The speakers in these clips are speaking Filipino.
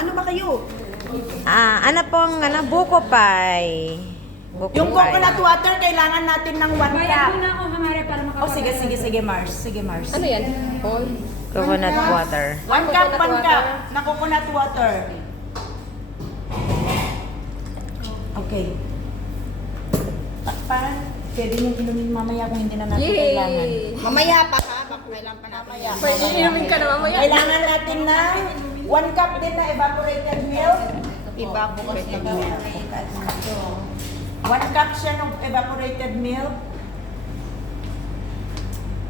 Ano ba kayo? Ano pong, buko pie. Buko Yung pie. coconut water, kailangan natin ng 1 Bayad cup. muna ako, hamare, para makapag... Oh, sige, Mars. Sige, Mars. Ano yan? All? Coconut water. 1 cup, 1 cup na coconut water. Okay. Takpan. Pwede nyo inumin mamaya kung hindi na natin kailangan. Mamaya pa ha? Baka kailangan pa natin. Mamaya. Pwede inumin ka na mamaya. Kailangan natin ng 1 cup din na evaporated milk. Evaporated milk. 1 cup siya ng evaporated milk.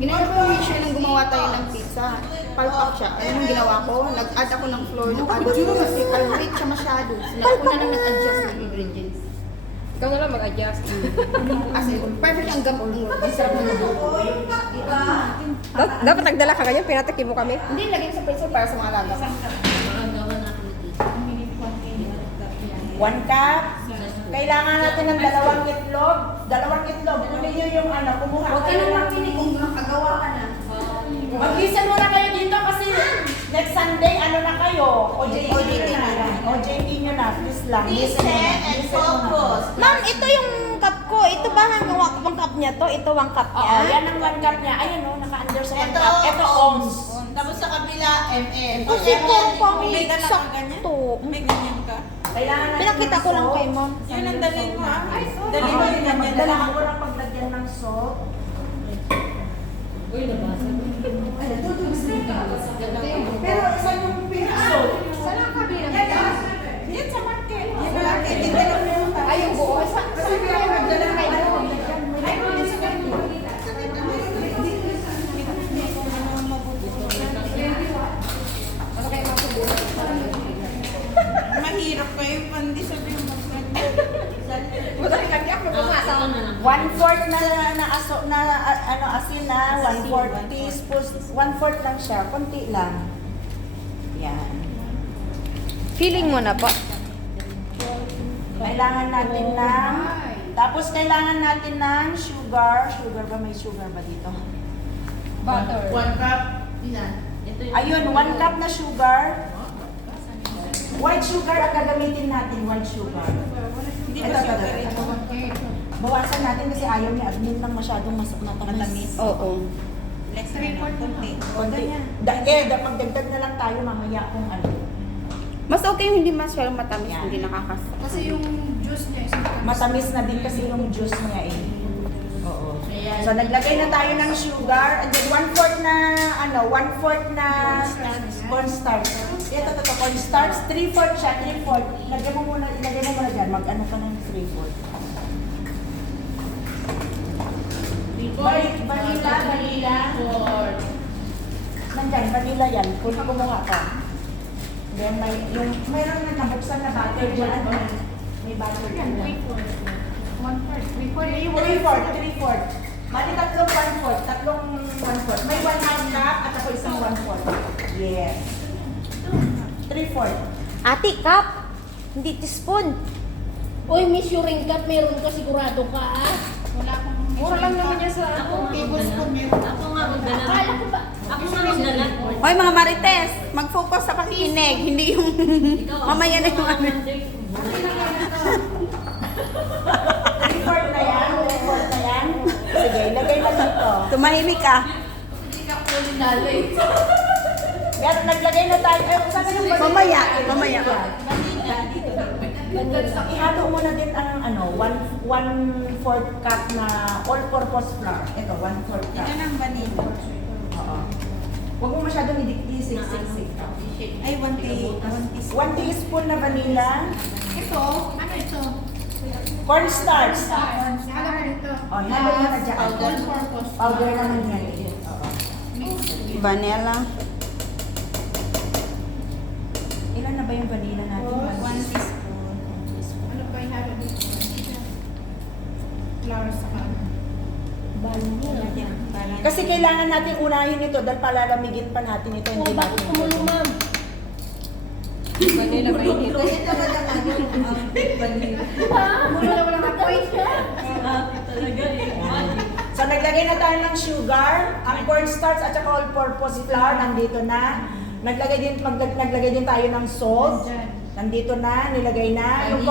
Ginawa ko yung issue nung gumawa tayo ng pizza. Palpak siya. Ano yung ginawa ko? Nag-add ako ng flour. Nag-add ako kasi kalmate siya masyado. Ako na lang nag-adjust ng ingredients. Ikaw na lang mag-adjust. Kasi perfect ang gamot. Ang sarap ng gamot. Dapat nagdala ka ganyan, pinatikim mo kami. Hindi, lagyan sa peso para sa mga alaga. 1 cup. Kailangan natin ng 2 itlog. 2 itlog. Kunin nyo yung ano, kumuha Huwag ka nang makinig kung nakagawa ka na. Mag-listen muna kayo dito kasi next Sunday, ano na kayo? OJT na. OJT nyo na, please lang. Listen and focus. Ma'am, ito yung cup ko. Ito ba ang 1 cup niya to? Ito 1 cup niya? Oo, yan ang 1 cup niya. Ayan o, naka-under sa 1 cup. Ito ohms. Tapos sa kabila, ML. Kasi kung pang May ganun ka sakto. May ganyan ka. Kailangan natin Pinakita ng ko lang salt. kay ma'am. Yun ang dalhin mo ah. Dalhin Dali mo mo din naman. Dalahan ko lang paglagyan ng salt. Pero saan yung pink salt? Yan sa market. Yan sa market. Tindalan mo yung Ay, yung buo. Kasi kaya magdala kayo. mahirap pa yung pandi sabi mo. One fourth na asin na, 1/4 teaspoon, 1/4 lang siya, konti lang. Yan. Feeling mo na po. Kailangan natin ng, tapos kailangan natin ng sugar. Sugar ba? May sugar ba dito? Butter. 1 cup. Ilan? Ayun, 1 cup na sugar. White sugar ang gagamitin natin, white sugar. Hindi Ito, ba ito, sugar ito. ito? Bawasan natin kasi ayaw ni admin lang masyadong matamis. Oo. Next rin mo konti. Konti. Pagdagdag na lang tayo mamaya kung ano. Mas okay yung hindi masyadong matamis, Yan. hindi nakakasa. Kasi yung juice niya is Matamis na din kasi yung juice niya eh. Oo. So naglagay na tayo ng sugar and then 1/4 na 1/4 na cornstarch. Ito cornstarch, 3/4 siya, 3/4. Ilagay mo muna diyan, mag-ano ka ng 3/4. Vanilla. Nandyan, vanilla yan. Kumuha ka. Then mayroon na nabuksan na butter dyan. May butter dyan. 3/4. Mali tatlong 1/4. Tatlong 1/4. May 1/2 cup at ako isang 1/4. Yes. 3/4. Ate, cup. Hindi teaspoon. Uy, measuring cup, meron ka sigurado ka, ah? wala akong... Mura lang naman niya sa Tablespoon meron. Akala ko ba? Hoy mga Marites, mag-focus sa pakikinig, hindi yung mamaya na yung ano. 3/4 na yan. 3/4 na yan. Sige, ilagay lang dito. Tumahimik ka. Yan, naglagay na tayo. Saan ka yung Mamaya. Ihalo mo na din ang 1/4 cup na all-purpose flour. Ito, 1/4 cup. Ito ng vanilla. Oo. Huwag mo masyadong i-siksik. Ay, 1 teaspoon. 1 teaspoon na vanilla. Ito, ano ito? Cornstarch. Alam mo dito. Oh, ihalo mo na dyan. Powder naman yan. Oo. Vanilla. Ilan na ba yung vanilla natin? 1 teaspoon. Ano ba yung halo dito? Flour sa Kasi kailangan natin unahin ito dahil palalamigin pa natin ito. Hindi Bakit natin kumulo, ma'am? Vanilla ba yun? Kaya talaga vanilla. Wala apoy siya. So naglagay na tayo ng sugar, ang cornstarch at saka all-purpose flour nandito na. Naglagay din tayo ng salt. Nandito na, nilagay na. Yung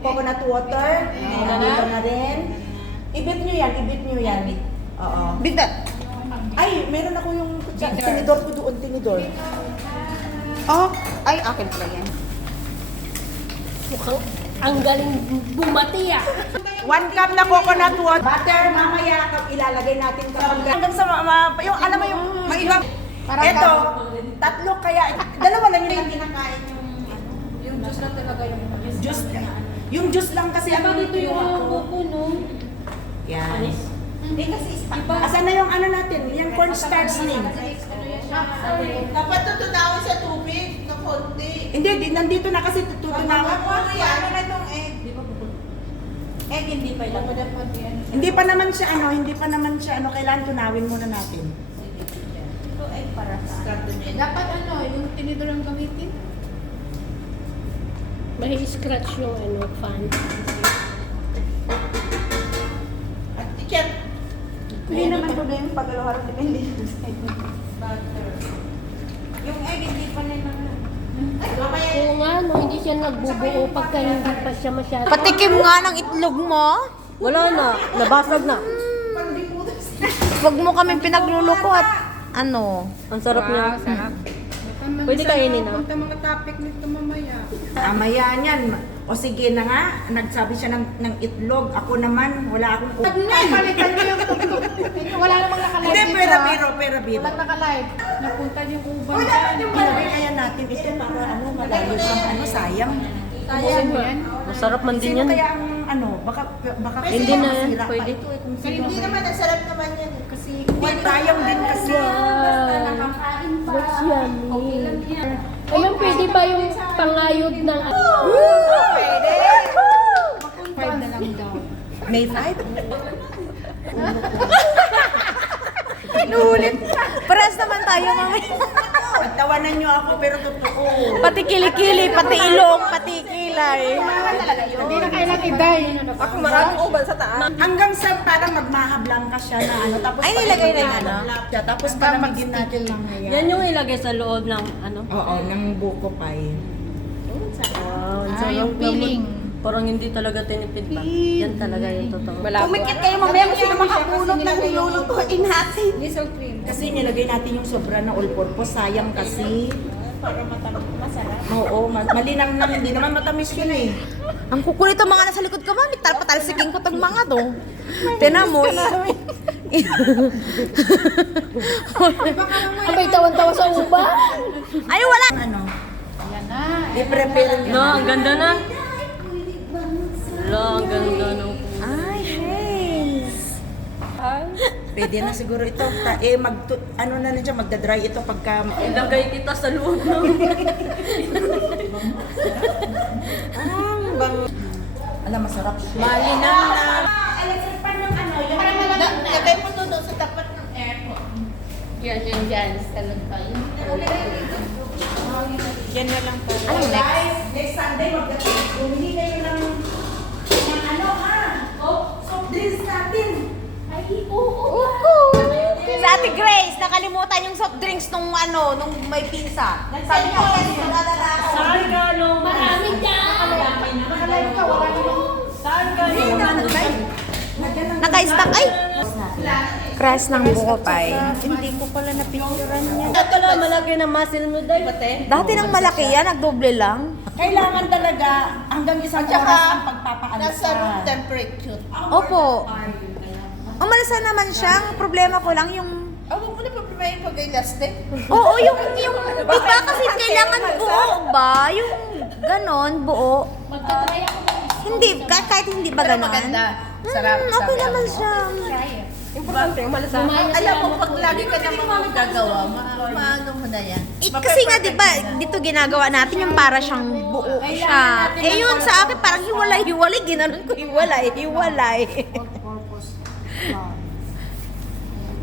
coconut water, nandito na rin. Ibit nyo yan. Oo. Bigat. Ay, meron ako yung tinidor ko doon, tinidor. Oh, ay akin pala yan. Mukhang ang galing bumati ah. 1 cup na coconut water. Butter, mamaya ilalagay natin kapag hanggang sa yung alam mo yung maiba. Ito, 3 kaya 2 lang yung kinakain yung juice lang talaga yung juice. Yung juice lang kasi ang Dito yung buko no. yan. Hindi kasi asan na yung ano natin? Yung cornstarch ni. Dapat tutunawin sa tubig na konti. Hindi, nandito na kasi tutunawin. Ano na itong egg? Egg hindi pa ilang. Hindi pa naman siya kailangan tunawin muna natin. Ito egg para sa Dapat ano, yung tinidor ang gamitin. May scratch yung fan. At teacher, Hindi naman problema pag halo-halo depende sa butter. Yung egg hindi pa nila. Ay, mamaya. Oo nga, no, hindi siya nagbubuo pagka hindi pa siya masyado. Patikim nga ng itlog mo. Wala na. Nabasag na. Huwag mo kami pinagluluko at ano. Ang sarap niya. Pwede kainin na. Punta mga topic nito mamaya. Mamaya niyan. O sige na nga, nagsabi siya ng itlog. Ako naman, wala akong Palitan niyo yung tuktok. Wala namang nakalive Hindi, dito. pero biro. Walang nakalive. Napunta yung uban Wala, dyan. ilagay kaya natin ito para madalo siyang sayang. Sayang yan. Masarap man din Sino yan. kaya ang baka Hindi na yan, masira pa pwede. ito kung Pero sino. hindi naman, ang sarap naman yan. Kasi Sayang din kasi. That's yummy. Ayun, pwede ba yung pangayod ng Five na lang daw. May 5? Inulit. Pares naman tayo mamaya. Pagtawanan niyo ako pero totoo. Pati kilikili, pati ilong, pati kilay. Hindi na kailang iday. Ako maraming uban sa taas. Hanggang sa parang magmahablang ka siya na ano. Tapos Ay, nilagay na yung ano? siya. Tapos palamigin natin mamaya. Yan yung ilagay sa loob ng ano. Oo, ng buko pie. Wow, ang Ah, yung sarap feeling. naman. Parang hindi talaga tinipid ba? Yan talaga yung totoo. Pumikit kayo mamaya kasi naman makabunot ng lulutuin natin. Kasi nilagay natin yung sobra na all-purpose. Sayang kasi. para masarap. Oo, malinang lang. Hindi naman matamis yun eh. Ang kukulit ang mga nasa likod ko, mami. Patalsiking ko tong mga to. Tinan mo. Abay, tawan-tawa sa uban. Ay, wala. Ano? Yan na. I-prepare nyo. No, ang ganda na. Wala, ang ganda ng Ay, Shays. Pwede na siguro ito. Ano na siya, magdadry ito pagka... ilagay kita sa loob ng Alam, masarap siya. Malinang na. Electric pan yung ano, yung... Lagay mo doon sa tapat ng aircon. Yan, yan, dyan. Salad pa yun. Yan na lang po. Ano next? Guys, next Sunday, bumili kayo ng ano ha? Soft drinks natin. Sa Ate Grace, nakalimutan yung soft drinks nung may pizza. Sabi niya, yes, magdadala ako. Saan ka nung Marami dyan! Saan ka nung Naka-stack, ay! Crush ng buko pie. Hindi ko pala napicturan niya. Ito lang, malaki na muscle mo dahil. Dati nang malaki yan, nagdoble lang. Kailangan talaga hanggang isang oras ang pagpapaalis Nasa room temperature. Opo. Umalasa naman siya. Ang problema ko lang yung... Huwag mo na problema yung pag-elastic. Oo, yung iba kasi kailangan buo ba? Yung ganon, buo. Magta-try ako ng Hindi, kahit hindi ba ganon? Sarap. Okay naman siya. Importante, umalasa. Alam mo, pag lagi ka naman gagawa, maano mo na yan. Kasi nga, di ba, dito ginagawa natin yung para siyang buo siya. Eh yun, sa akin parang hiwalay-hiwalay. Ginanon ko hiwalay-hiwalay.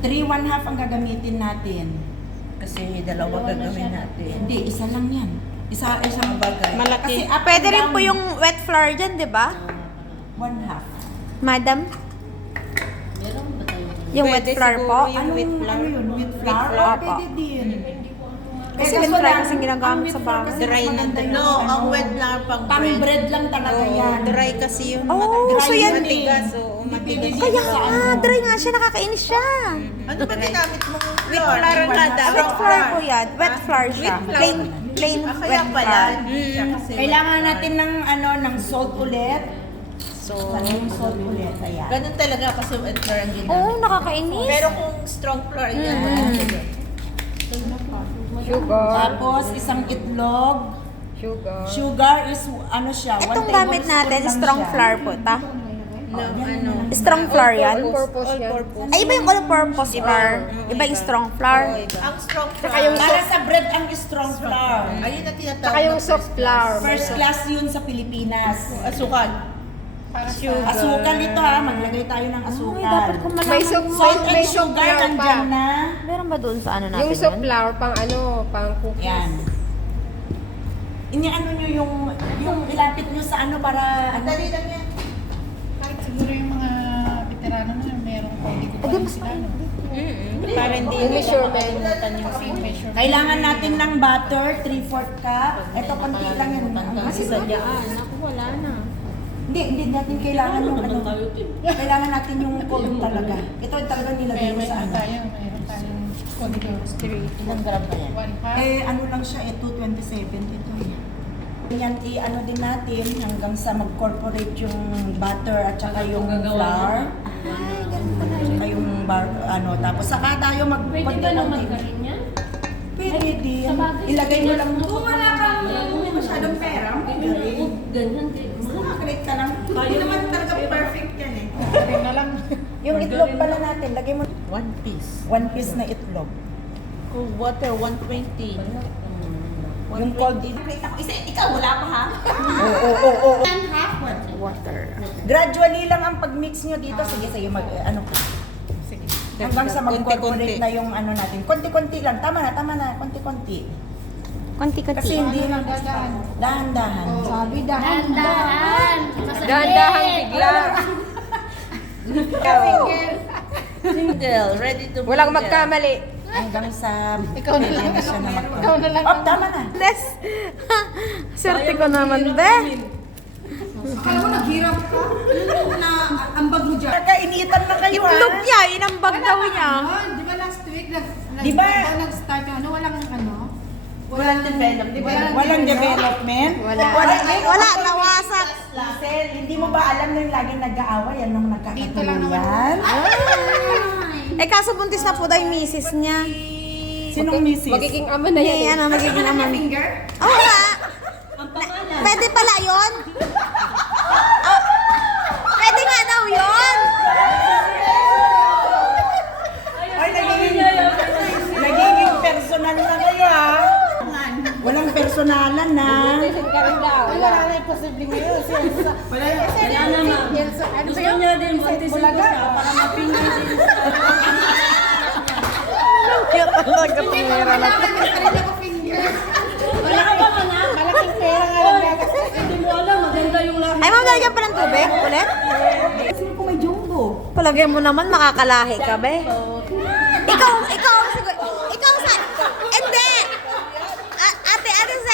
3-1/2 ang gagamitin natin. Kasi dalawa gagawin natin. Hindi, isa lang yan. Isang bagay. Malaki. Kasi up Pwede and rin down, po yung wet flour dyan, di ba? 1/2. Madam? Meron ba tayo? Yung wet flour po? Ano yun? Wheat flour? flour po. Pwede din. Kasi wet flour kasi ginagamit sa bahay. Dry na no, ang wet flour pang Pang bread. bread lang talaga yan. Dry kasi yun. Oh, so yan. Matigas, oo, matigas. Kaya nga, dry nga siya, nakakainis siya. Ano ba ginamit mong wet flour kada? Wet flour po yan. Wet flour siya. Wet flour. Plain Kaya wet pala. flour. Siya kasi Kailangan natin ng salt ulit. So, Yung salt ulit, ayan. ganun talaga kasi wet flour ang ginamit. Oo, nakakainis. Pero kung strong flour, yan. wala siya. Tapos, isang itlog. Sugar is, ano siya, Itong 1 gamit tablespoon natin, lang strong siya. flour po, ta? Strong flour yan? Ay, iba yung all-purpose flour. Iba yung strong flour. Ang strong flour. Para sa bread ang strong flour. Ayun na tinatawag. Saka yung soft flour. First class yun sa Pilipinas. Asukal. Asukal ito ha, maglagay tayo ng asukal. Dapat kung May soft, Salt and may soft sugar flour nandiyan dyan. na. Meron ba doon sa ano natin Yung soft yan? flour, pang pang cookies. Yan. Ini-ano nyo yung ilapit nyo sa ano para, ano, Dali lang yan. Kahit siguro yung mga veterano na meron konti ko pa rin sila, no? Para hindi Yung measurement. Same measure. kailangan natin ng butter, 3/4 cup. Ito, konti lang yan. Kasi Ako wala na. hindi natin kailangan yung ano. Kailangan natin yung cold talaga. Ito talaga nilagay mo sa ano. Meron tayong condiments. Ilang gram ba yan? 1/2. Ano lang siya, 227 ito. Yan, ano din natin hanggang sa mag-corporate yung butter at saka yung flour. Saka yung tapos saka tayo mag-konti-konti. Pwede din. Ilagay mo lang. Kung wala kang masyadong pera, Ganyan din. makakalik ka lang. Hindi naman talaga perfect yan eh. Rin na lang. Yung itlog pala natin, lagay mo 1 piece. 1 piece na itlog. Cold water, 120. Yung cold Ikaw, wala pa ha? Oo. Gradually lang ang pag-mix nyo dito. Sige, ano ko. Sige. Hanggang sa mag-corporate Konti-konti. na yung ano natin. Konti-konti lang. Tama na. Konti-konti. Konti-konti. Kasi hindi lang dahan-dahan. Sabi dahan. Dahan-dahang bigla. Single, ready to Walang mingle. magkamali. Hanggang sa Ikaw na lang. pwede siya na Ikaw na lang. Oh, tama na. Nes! Swerte ko naman, be. Akala mo naghirap ka? Na ambag mo dyan. Kakainitan na kayo ha. Itlog niya, inambag daw niya. Di ba last week, Di ba? nag-start yung walang Walang develop, di ba? Walang development. Wala, nawasak. Lisel, hindi mo ba alam na yung laging nag-aaway? Yan nung Dito lang naman. nagkakatuluyan. Eh, kaso buntis na po daw yung misis niya. Sinong misis? Magiging ama na yan. Ano, magiging naman. Oo nga. Pwede pala yun? Ah, pwede nga daw yun. Ay, nagiging personal na kayo ha. Walang personalan na. Wala na yung posible ngayon. Kaya naman. Gusto niya din, buntisin ko siya para mapingin din sa... Kaya talaga tumira na. Wala ka ba anak? Malaking pera nga lang gagas. Hindi mo alam, maganda yung lahat. Ay, ma'am, lalagyan pa ng tubig ulit? Kasi kung may jumbo. Palagay mo naman, makakalahi ka, be. Ikaw sa... Hindi!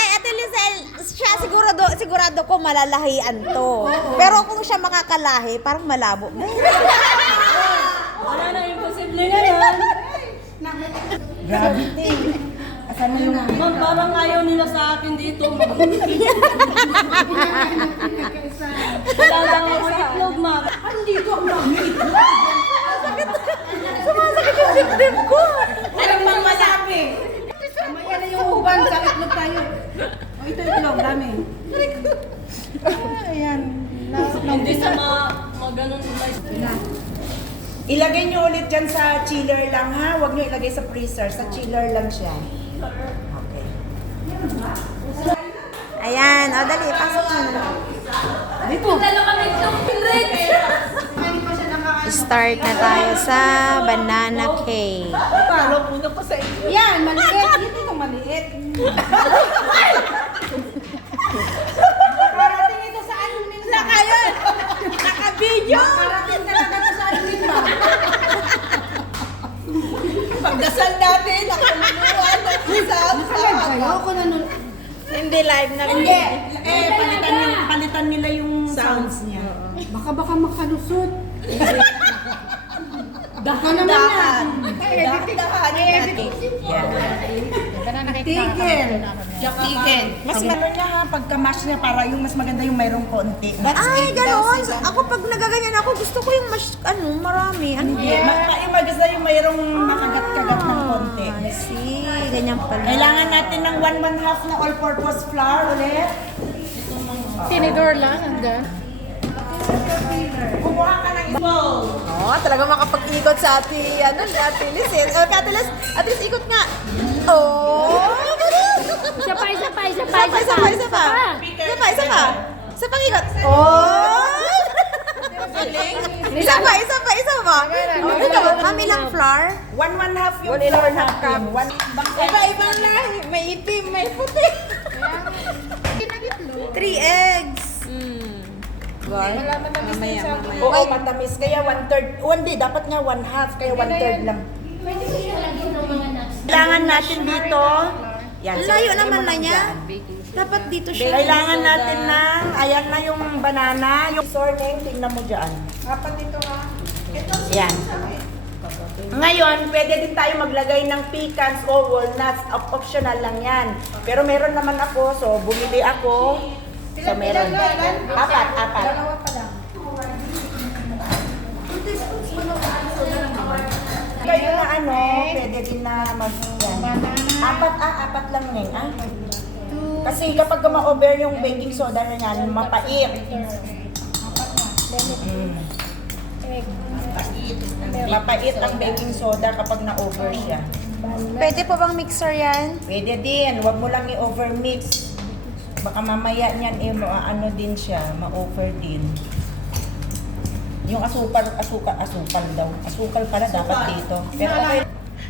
Ate Lizelle, siya sigurado ko malalahian to. Pero kung siya makakalahi, parang malabo. Wala na, imposible na yan. Gravity. Asan na yung... Ma'am, parang ayaw nila sa akin dito. Wala lang ako itlog, ma'am. Andito ang dami itlog. Sumasakit yung dibdib ko. Ano pang masabi? Mamaya na yung uban, sa itlog tayo. O, ito itlog, dami. Ayan. Hindi sa mga ganun na Ilagay nyo ulit dyan sa chiller lang ha. Huwag nyo ilagay sa freezer. Sa chiller lang siya. Okay. Ayan, o dali, pasok mo na. Start na tayo sa banana cake. Parang una pa sa inyo. Yan, maliit. Dito itong maliit. Parating ito sa ano nila. Naka-video! Parating talaga ito sa ano nila. Pagdasal natin, nakalimuan, nag-isap. live na. Hindi. Palitan nila yung sounds niya. Baka makalusot. Dahan-dahan. Dahan-dahan. Ito na nakikita ko. Chicken. Mas ano niya ha, pagka-mash niya para yung mas maganda yung mayroong konti. Ay, gano'n. Ako pag nagaganyan ako, gusto ko yung marami. Ano Hindi, yung maganda yung mayroong makagat-kagat ng konti. I see. Ganyan pala. Kailangan natin ng 1/2 na all-purpose flour ulit. Tinidor lang hanggang. Kumuha ka ng Oh, talaga makapag-ikot sa ati, Ate Liz. Ate Liz, at least ikot nga. Oh! Isa pa. Isa pa. Isa pang ikot. Oh! Isa pa. Ito, mami lang flour. 1/2 yung flour natin. Iba-ibang lahi. May itim, may puti. 3 eggs. Oo, matamis. Kaya 1/3. Hindi, dapat nga 1/2. Kaya 1/3 lang. Pwede ko siya lagyan ng mga nuts. Kailangan natin dito. Yan, Ang sige, layo lagyan naman mo na lang niya. dyan. Dapat dito siya. Kailangan natin ng, ayan na yung banana, yung sorning, tingnan mo dyan. Apat dito ha. Yan. Ngayon, pwede din tayo maglagay ng pecans o walnuts. Optional lang yan. Pero meron naman ako, so bumili ako. So meron. Apat. Kayo na ano, pwede din na yan. Apat lang yan. Kasi kapag ma-over yung baking soda na yan, mapait. Mapait ang baking soda kapag na-over siya. Pwede po bang mixer yan? Pwede din, wag mo lang i-overmix. Baka mamaya niyan ano din siya, ma-over din. Yung asukal daw. Asukal pala dapat dito. Pero okay.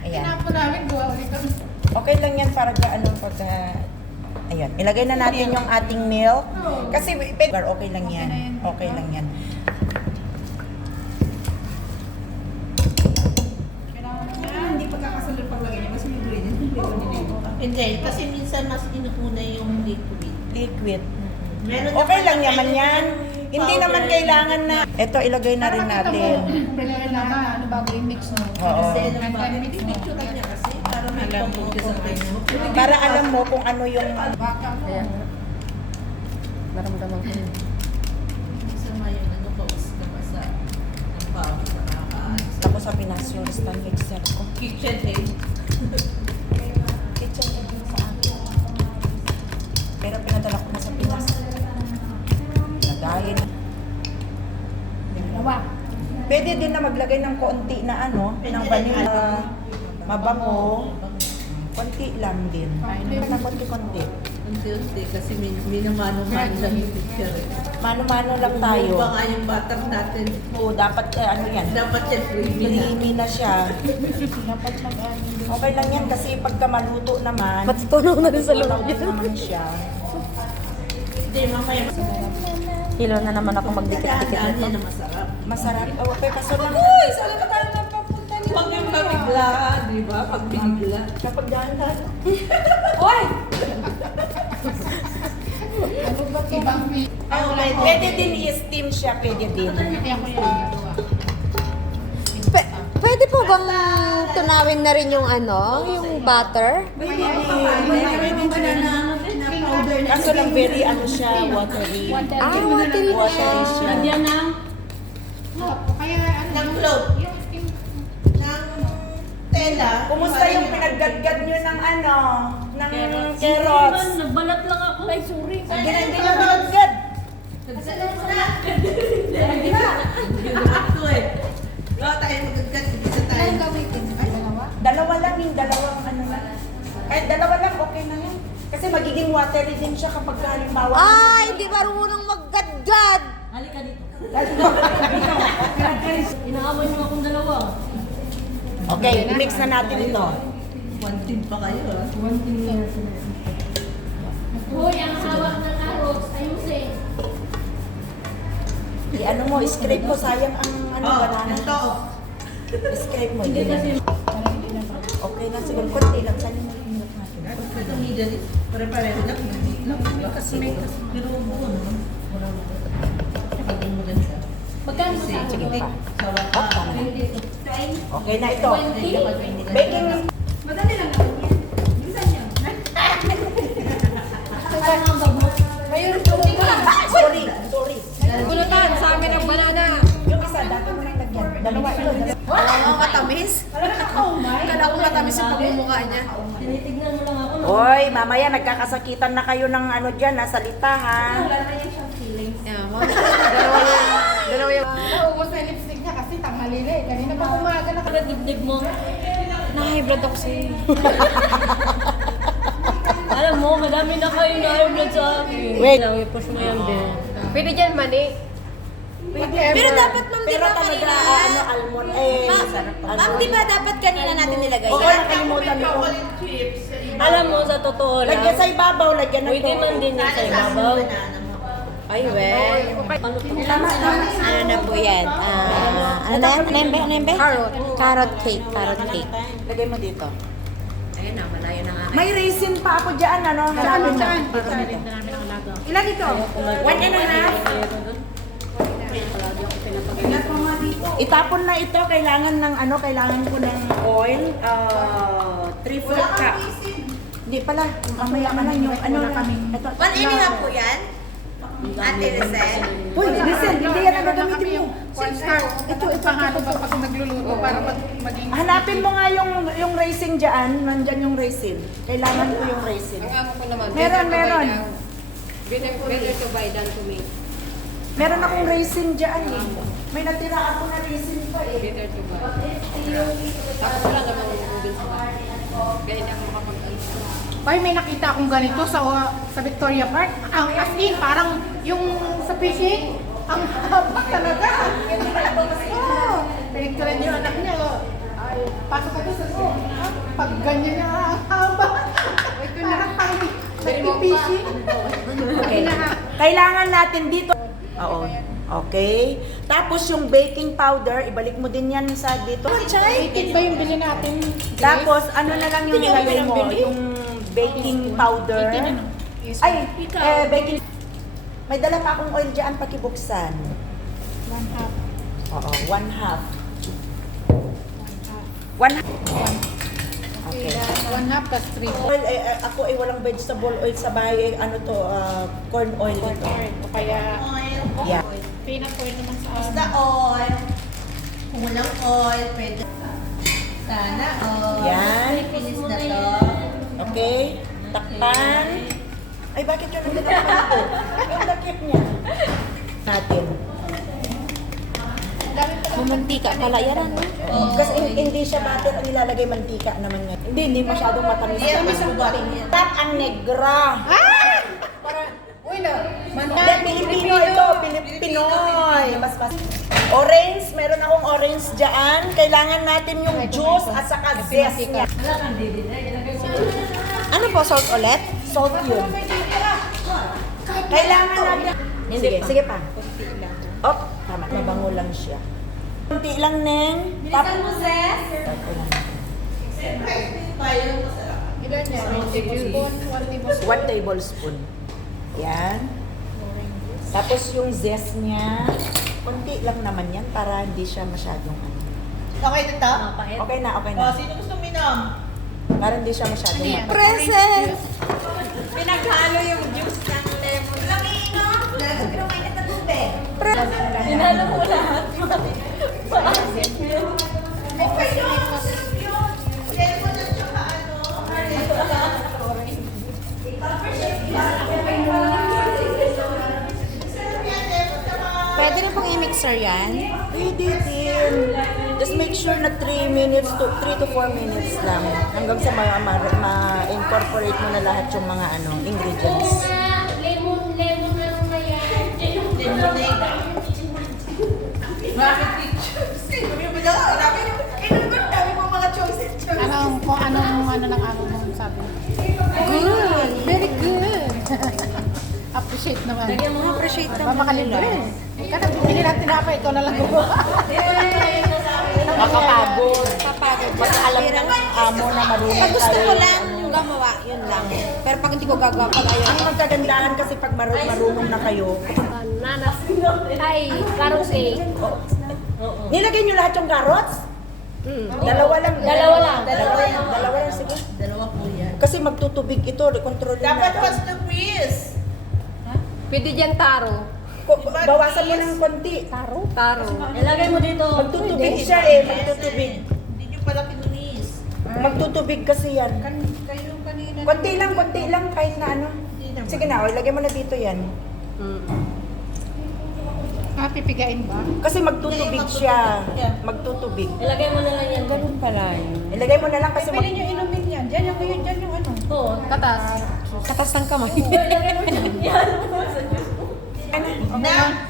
Ayan. Tinapo namin, gawa ulit kami. Okay lang yan para gaano pagka... Ayan, ilagay na natin yung ating milk. Kasi okay lang yan. Okay lang yan. Hindi pagkakasalot paglagay niya. Mas yung ingredient. Hindi, kasi minsan mas inuna yung liquid. Liquid. Meron Okay lang naman naman yan. Hindi powder. naman kailangan na... Ito, ilagay na rin natin. Kailangan ano bago i-mix no? Oo. Kasi nang bakit picture niya kasi para may pamukha sa kanya. Para alam mo kung ano yung... Baka mo. Maramdaman ko. Minsan may yung ano paus ka pa sa ang pawis sa kakaayos. Tapos sa Pinas yung stand mixer ko. Kitchen aid. Kitchen aid sa akin. Pero pinadala ko na sa Pinas. Lagayin. Pwede din na maglagay ng konti na ano, ng vanilla. Mabango. Konti lang din. Na konti-konti. On Tuesday kasi minamano-mano lang yung picture. Mano-mano lang tayo. Ba nga yung butter natin. Oo, dapat ano yan. Dapat yan creamy na. Creamy na siya. Okay lang yan kasi pagka maluto naman, Matutunaw na rin sa loob tunaw niya. naman siya. Hindi, mamaya Hilo na naman ako magdikit-dikit daan nito. yan na masarap. Masarap. Oh, okay, kaso lang. Uy, saan ka tayo napapunta niyo? Huwag yung pabigla, di ba? Pag binigla. Kapag dahan-dahan. Ibang Pwede din i-steam siya, pwede din. hindi ako yung ginagawa. Pwede po bang tunawin na rin yung yung butter? Kaso lang very ano siya, watery. Watery Watery siya. Lagyan ng Kaya ano, Ng float. yung steam Ng tela. Kumusta yung pinaggadgad nyo ng ano? Ng Ivan, carrots? nagbalat lang ako. Ay, sorry. Hindi nyo pinaggadgad. Nagsalat mo na. Hindi na. Ako eh. Wala tayo magagad. Isa tayo. Dalawa lang yung dalawang ano lang. Kahit dalawa lang, okay na yan. Kasi magiging watery din siya kapag halimbawa. Ay, hindi marunong maggadgad. Halika dito. Inaawan niyo akong dalawa. Okay, mix na natin ito. One team pa kayo ah. Hoy, ang hawak ng carrots, ayusin. I-ano mo, scrape mo, sayang ang ano, Oh, banana. ito. Scrape mo. Hindi kasi Okay na siguro, konti lang. Saan yung milk natin? Ito, middle is Pare-pareho lang. Kasi may pero no? Maging maganda. Magkano Kasi sa chikitik. Okay na ito. Baking. Madali lang naman yan. Minsan yan. Sorry. Pulutan sa amin ang banana. Yung isa, dati mo nang lagyan. Dalawa ito. Ang matamis. Kala ko matamis yung pagmumukha niya. Tinitignan mo lang ako. Hoy, mamaya nagkakasakitan na kayo ng ano dyan, salita ha. Dalawa yung... Naubos na yung lipstick niya kasi tanghali na eh. Kanina pa umaga na Para dibdib mo. Na-high blood ako sa'yo. Alam mo, madami na kayo na high blood sa akin. Wait. Lang, i-push mo yan din. Pwede dyan, mani. Pero dapat, ma'am, di Pero ba talaga, kanina? ano, almond, eh, Ma'am, di ba dapat kanina natin nilagay Oo, yan? nakalimutan ko. Alam mo, sa totoo lang, Lagyan sa ibabaw, lagyan ng pwede man din yan sa ibabaw. Ay, well. Ano to? Ano na po yan? Ano na yan? Ano yan, be? Carrot. Carrot cake. Carrot cake. Lagay mo dito. Ayun na, malayo na nga. May raisin pa ako dyan, ano? Hanapin mo. Ilan ito? 1.5. Itapon na ito, kailangan ng ano, kailangan ko ng oil, 3/4 cup. Hindi pala, mamaya ka na yung ano na. Ito, 1.5 po yan? Ate Lizelle? Uy, listen, hindi yan ang gagamitin mo. Cornstarch. Ito pangalo ba pag nagluluto para maging... Hanapin mo nga yung raisin dyan, nandyan yung raisin. Kailangan ko yung raisin. Ang amo ko naman. Meron. Better to buy than to make. Meron akong raisin dyan eh. May natira ako na raisin pa eh. Better to buy. Tapos wala naman yung bills ba. Kaya hindi ako makapag Ay, may nakita akong ganito sa Victoria Park. Ang as in, parang yung sa fishing, ang haba talaga. Oo. Pinagtulan yung anak niya. Ay, pasok ako sa pag ganyan niya, ang haba. Parang nag-fishing. Okay. Kailangan natin dito. Oo. Okay. Tapos yung baking powder, ibalik mo din yan sa dito. 18 ba yung bili natin? Tapos ano na lang yung nilagay mo, yung baking powder. Ay, baking. May dala pa akong oil dyan, pakibuksan. 1/2. Oo, 1/2. 1/2. Okay. 1/2 plus 3. Oil, ako ay walang vegetable oil sa bahay, ano to, corn oil ito. O kaya, Yeah. peanut oil naman sa Basta oil. Kung walang oil, pwede. Sana oil. Yan. Finish na to. Okay? Takpan. Ay, bakit yun ang tinakpan ko? Yung takip niya. Natin. Mamantika pala yan, ano? Kasi hindi siya butter, ang ilalagay mantika naman nga. Hindi masyadong matamis. Matamis ang butter. Tap ang negra. Uy na, Hindi, Pilipino ito. Pinoy. Mas. Orange, meron akong orange dyan. Kailangan natin yung juice at saka zest niya. Ano po, salt ulit? Salt yun. Kailangan natin. Sige pa. Op, tama. Mabango lang siya. Kunti lang, Neng. Bilisan mo, Zes. ilan niya? 1 tablespoon. 1 tablespoon. Yan. Tapos yung zest niya, kunti lang naman yan para hindi siya masyadong ano. Okay na to? Okay na, okay O, na. sino gusto minom? Para hindi siya masyadong matamis. Present! Pinaghalo yung juice ng lemon. Lamino! Lalagyan ko mainit na tubig. Inalo mo lahat. Okay yun! Masarap yun! Lemon at saka Pwede rin pong i-mixer yan. Pwede din. Just make sure na 3 to 4 minutes lang. Hanggang sa ma-incorporate mo na lahat yung mga ingredients. Lemon na lang na yan. Bakit teachers? Yung ba dyan? Marami. dami mo mga choices. Kung anong ng amo mo sabi? Good! Very good! Appreciate naman. Appreciate Ba makalibre? Ikaw na, bumili lang tinapay, ikaw na lang gumawa. Makapagod. Mas alam ng amo na marunong Pag gusto tayo. ko lang marunong gumawa, yun lang. Pero pag hindi ko gagawa, pag ayaw. Ang magkagandahan kasi pag marunong na kayo, Nanas. Ay, carrot cake. nilagay nyo lahat yung carrots? Dalawa lang. Dalawa lang. Dalawa lang, sige. Dalawa po yan. Kasi magtutubig ito, kontrolin Dapat natin. was the quiz. Pwede dyan taro. Bawasan mo ng konti. Taro? Ilagay mo dito. Magtutubig siya eh, magtutubig. Hindi nyo pala kinunis. Magtutubig kasi yan. Kayo kanina. Konti lang, kahit na ano. Sige na, o, ilagay mo na dito yan. Pipigain ba? Kasi magtutubig siya. Magtutubig. Ilagay mo na lang yan. Ganun pala yun. Ilagay mo na lang kasi Pwede nyo inumin yan. Diyan yung ano. Oo. Katas. Katas ng kamay. Ilagay mo dyan. Yan.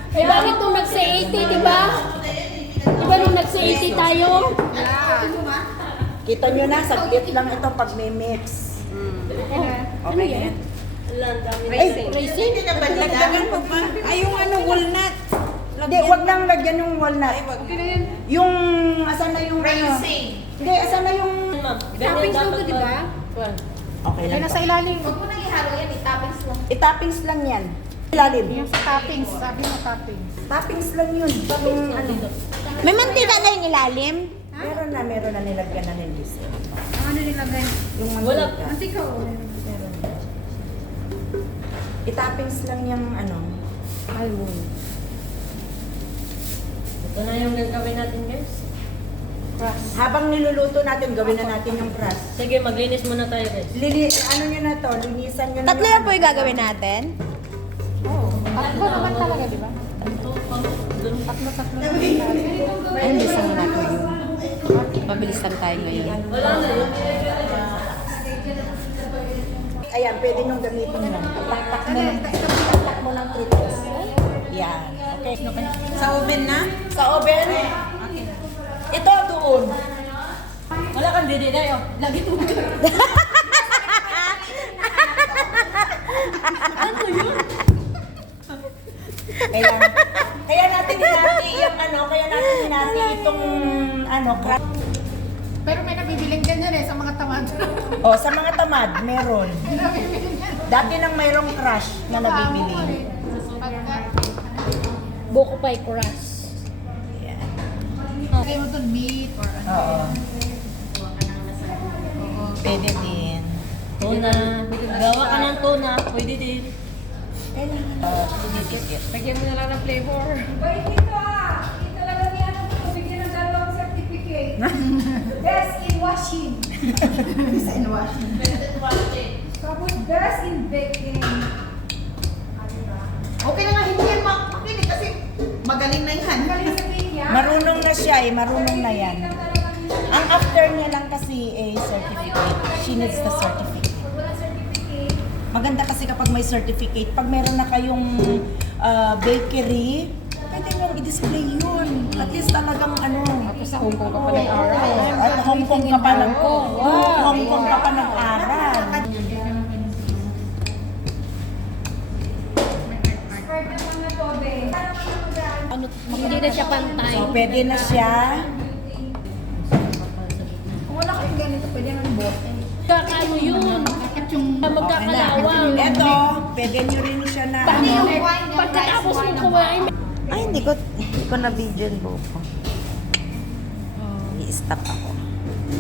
Eh, bakit nung nagsa-80, di ba? Di ba nung nagsa-80 tayo? Kita nyo na, saglit lang ito pag may mix. Okay na yan. Ang dami. Racing? Lagdagan mo pa. Ay, yung ano, walnut. Hindi, wag lang lagyan yung walnut. Yung, asan na yung ano? Hindi, asan na yung... Toppings lang to, di ba? Okay Ay, lang. nasa ilalim. I-toppings lang yan. Ilalim. Yung sa toppings. Sabi mo toppings. Toppings lang yun. Yung ano. May mantika na yung ilalim? Meron na nilagyan na ng diesel. Ano nilagay? Yung Wala. mantika. Mantika o? Meron. I-toppings lang yung ano. Almond. Ito na yung gagawin natin, guys. Habang niluluto natin, gawin na natin yung crust. Sige, maglinis muna tayo, guys. Ano nyo na to, linisan nyo na. Tatlo yan po yung gagawin natin? Tatlo naman talaga, di ba? Ay, bilisan mo natin yun. Mabilis lang tayo ngayon. Wala na yun. Ayan, pwede nyo gamitin yan. Taktak mo ng 3 times. Yan. Okay. Sa oven na? Sa oven. Ito doon. Wala kang didi tayo. Lagi ito. Kaya natin hinati yung ano, kaya natin hinati itong ano, crust. Pero may nabibiling ganyan eh sa mga tamad. O, sa mga tamad, meron. Dati nang mayroong crush na nabibili. Buko pie crush. Lagay mo doon meat or ano. Oo. Pwede din. Tuna. Gawa ka ng tuna. Pwede din. Lagyan mo na lang ng flavor. Best in washing. Tapos best in baking. Okay na nga, hindi yan makinig kasi magaling na yan. Galing sa baking. Marunong na siya eh, marunong na yan. Ang after niya lang kasi certificate. She needs the certificate. Wala certificate. Maganda kasi kapag may certificate, pag meron na kayong bakery, pwede nyo i-display yun. At least talagang ano. Sa Hong Kong ka pa nag-aral. At Hong Kong ka pa Hong Kong ka pa nag-aral. Part naman na to, be. Hindi na siya pantay. So, pwede na siya. Kung wala kayong ganito, pwede naman bote. Kakaano yun? Bakit yung Magkakalawang. Eto, pwede nyo rin siya na Paano ano. yung pagkatapos mo kumain? Ay, hindi ko na-video yung buko. I-stop ako.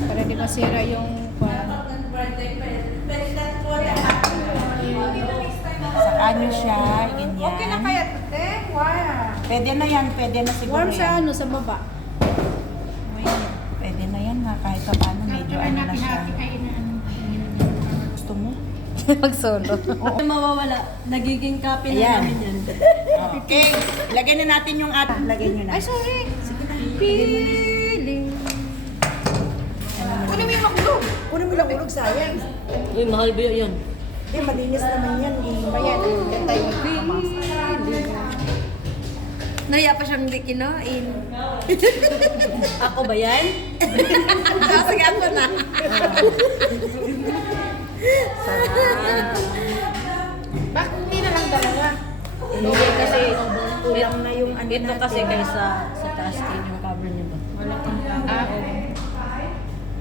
para di masira yung Saka nyo siya, ganyan. Okay na kaya, te? Wow. Pwede na yan, pwede na siguro Warm sa yan. ano, sa baba. Pwede na yan na kahit pa paano, medyo ano na siya. Gusto mo? Mag-solo. Hindi mawawala. Nagiging copy na Ayan. namin yan. Okay, lagay na natin yung at. Lagay nyo na. Ay, sorry. Sige na. Feeling. Kunin mo yung makulog. Kunin mo yung makulog, sayang. Uy, mahal ba yun? Eh, malinis naman yan. Bayan, yan tayo Naya pa siyang hindi kinain. Ako ba yan? Sige ako na. bakit hindi na lang dalawa? Hindi kasi kulang na yung ano ito natin. kasi kaysa sa taas din yung cover niyo ba? Ah, oo.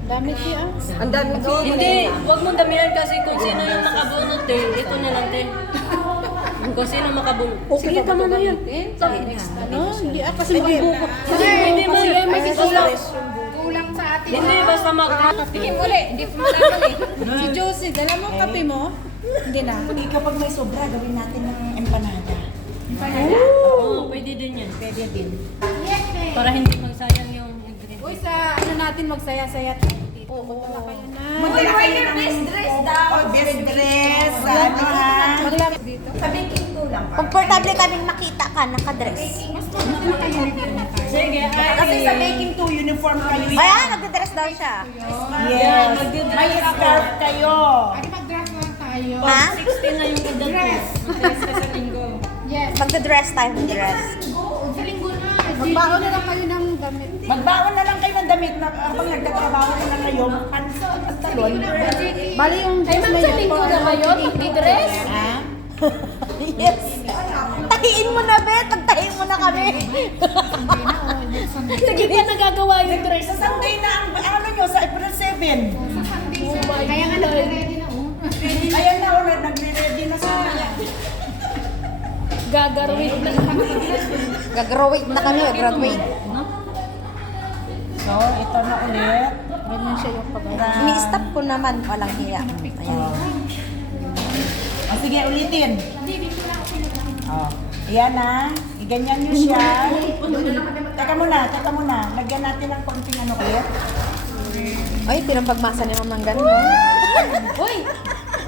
Dami siya. Ang dami ko. Hindi, wag mong damihan kasi kung sino yung nakabunot eh. Ito na lang, te. Kung sino makabunot. Sige, tama na yan. Ano? Hindi kasi magbuko. Hindi mo yan, may Kulang sa atin. Hindi, basta Tingin uli, hindi pa malaman eh. Si Josie, dala mo ang kape mo? Hindi na. Hindi, kapag may sobra, gawin natin ng empanada. Oo, pwede din yan. Pwede din. Para hindi magsayang yung ingredients. Uy, sa ano natin magsaya-saya tayo dito. Oo. Wala kayo na. Mag-order best dress daw. Oh, best dress. Ano ha? Maglapit dito. Sa baking ko lang. Komportable kaming makita ka, nakadress. Sige, Kasi sa baking to, uniform kayo. Kaya, nagdadress daw siya. Yes. May scarf kayo. Ay, mag-dress lang tayo. Ha? 16 na yung edad ko. Mag-dress ka sa linggo. Yes. Magdadress tayo, magdadress. Sa linggo na. Magbaon na lang kayo ng damit. Magbaon na lang kayo ng damit na habang nagtatrabaho na lang kayo, pantalon. Bali yung Ay, ma'am, sa linggo na kayo, mag-dress? Yes. Tahiin mo na, Bet. Pagtahiin mo na kami. Hindi pa nagagawa yung dress. Sa Sunday na ang ano nyo, sa April 7. Kaya nga nagre-ready na Ayan na, nagre-ready na sa Gagarwit na kami. Gagraduate na kami, graduate. So, ito na ulit. Ganyan siya yung pagkain. Ini-stop ko naman, walang hiya. Ayan. O, sige, ulitin. O, ayan na. Iganyan nyo siya. Teka muna. Lagyan natin ng konting ano ulit. Ay, pinampagmasa ni Ma'am ng gano'n. Uy!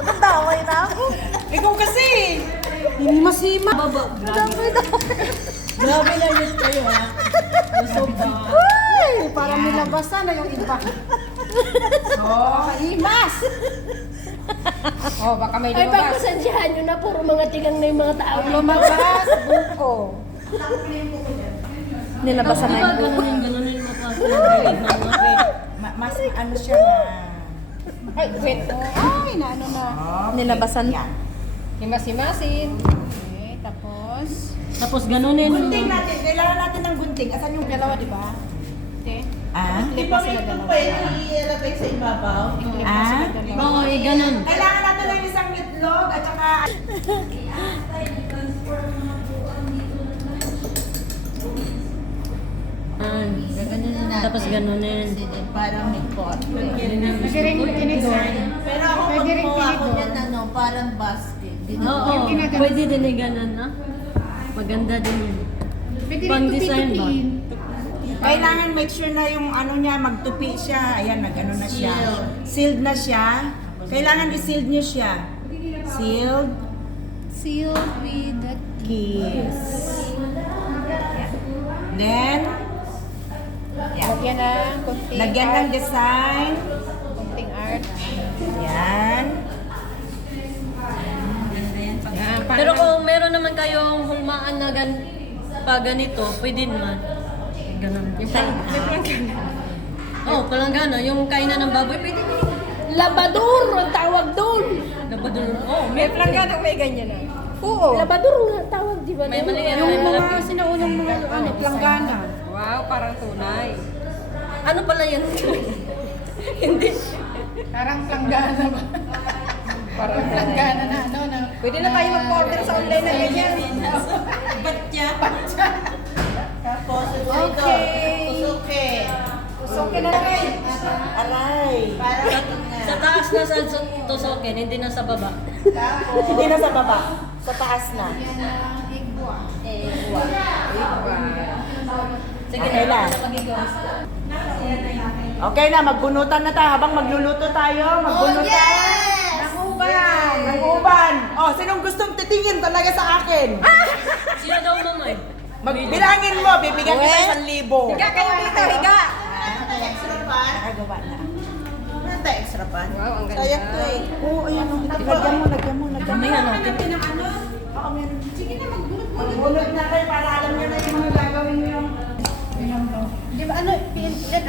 Matandaway na ako. Ikaw kasi! Hima-sima. Grabe na yun kayo, ha? Uy! Parang nilabasan na yung iba. Kaimas! Oh, baka may Ay, lumabas. pagpasadyahan nyo na, puro mga tigang na yung mga tao. Lumabas, buko. Nilabasan na yung buko. Ganunin mo pa. Pinag-read na mga pwede. Mas ano siya na... Ay, wait. Ay, na ano na. Nilabasan. Yan. Himas-himasin. Okay, tapos. Tapos ganunin mo. Gunting natin. Kailangan natin ng gunting. Asan yung Dalawa, di ba? Okay. Ah? Di ba may ito pwede ilagay sa ibabaw? Ah? Oo, ganon. Kailangan natin ng isang itlog at saka... Tapos ganunin. Parang may pot. Pwede rin tinidor. Pero ako Pwede rin pagkuha ko tinidor. niyan ano, parang basket. Oo, pwede din yung ganon, no? Maganda din yun. Pwede rin Pang-design ba? tupi-tupiin. Kailangan make sure na yung ano niya, magtupi siya. Ayan, nag-ano na siya. Sealed na siya. Kailangan i-sealed niyo siya. Sealed Sealed with the kiss. Then, Lagyan ng konting lagyan ng design. konting art. Yan. Pero kung meron naman kayong hulmaan na pa ganito, pwede naman. Ganon. Yung palanggana. Oo, palanggana. Yung kainan ng baboy, pwede din. Labador ang tawag doon. Labador. Oo, May planggana may ganyan na. Oo. Labador ang tawag, di ba? may doon? maliit, Yung may mga malaki. sinaunang mga ano, planggana. Wow, parang tunay. Ano pala yan? Hindi. Parang planggana ba? Parang planggana na ano na. Pwede na tayo mag-order sa online na ganyan. Batya. Tapos ito. Okay. Kusuke. Kusoke na rin. Aray. Parang Sa taas na sa tusokin, hindi na sa baba. Hindi na sa baba. Sa taas na. Sige Okay na. na. Okay na, magbunutan na tayo. Habang magluluto tayo, magbunutan. Nanguban! Nanguban! Oh, sinong gustong titingin talaga sa akin? Siya daw mamay. Magbilangin mo, bibigyan kita 1,000. Higa kayo dito, higa. extra pan. Nakagawa na. Ano tayo extra pan? Wow, ang ganda. Sayang to eh. Oo, ayan o. Lagyan mo. Mamaya natin. Oo, meron. Sige na, magbunot na kayo para alam nyo na yung mga gagawin nyo. Di ba ano, pin up?